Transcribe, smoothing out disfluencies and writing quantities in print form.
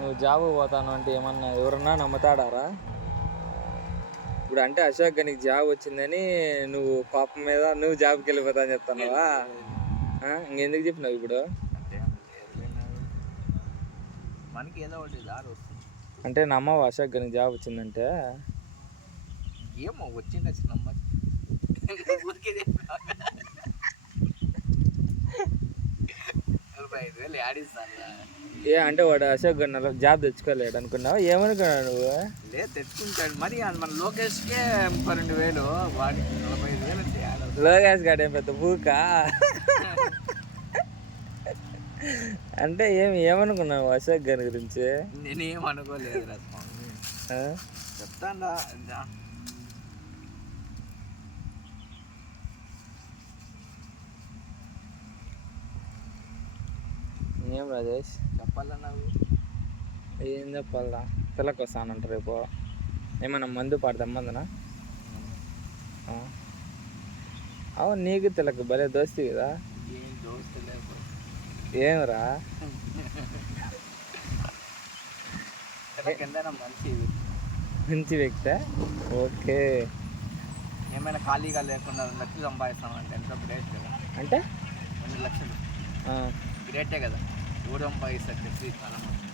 నువ్వు జాబ్ పోతాను అంటే ఏమన్నా ఎవరన్నా నమ్ముతాడారా? ఇప్పుడు అంటే అశోక్ నీకు జాబ్ వచ్చిందని నువ్వు కోపం మీద నువ్వు జాబ్కి వెళ్ళిపోతా అని చెప్తున్నావా? ఇంకెందుకు చెప్పినావు ఇప్పుడు? మనకి ఏదో ఒకటి దారి వస్తుంది. అంటే నమ్మవు అశోక్ నీకు జాబ్ వచ్చిందంటే? ఏమో వచ్చింది నమ్మ ఏ అంటే వాడు అశోక్ జాబ్ తెచ్చుకోలేడు అనుకున్నావు? ఏమనుకున్నావు నువ్వు? లేదు తెచ్చుకుంటాడు మరి. మన లోకేష్కే 32,000, వాడికి 45,000 అంటే లోకేష్ గాడు ఏం పెద్ద బూకా? అంటే ఏమనుకున్నావు అశోక్ గారి గురించి? నేనేం అనుకోలేదు చెప్తాను. ఏం రాజేష్ చెప్పాలన్నా ఏం చెప్పాలా? తెలకు వస్తానంట రేపు. ఏమన్నా మందు పాడదమ్మందనా? అవును, నీకు తెలకు భలే దోస్తి కదా. ఏమరా మంచి వ్యక్తి. ఓకే, ఏమైనా ఖాళీగా లేకుండా 2 లక్షలు సంపాదిస్తాను అంటే ఎంత గ్రేట్ కదా. అంటే 2 లక్షలు గ్రేటే కదా. ఎవరు సంపాదిస్తారు చెప్పి చాలా మంది.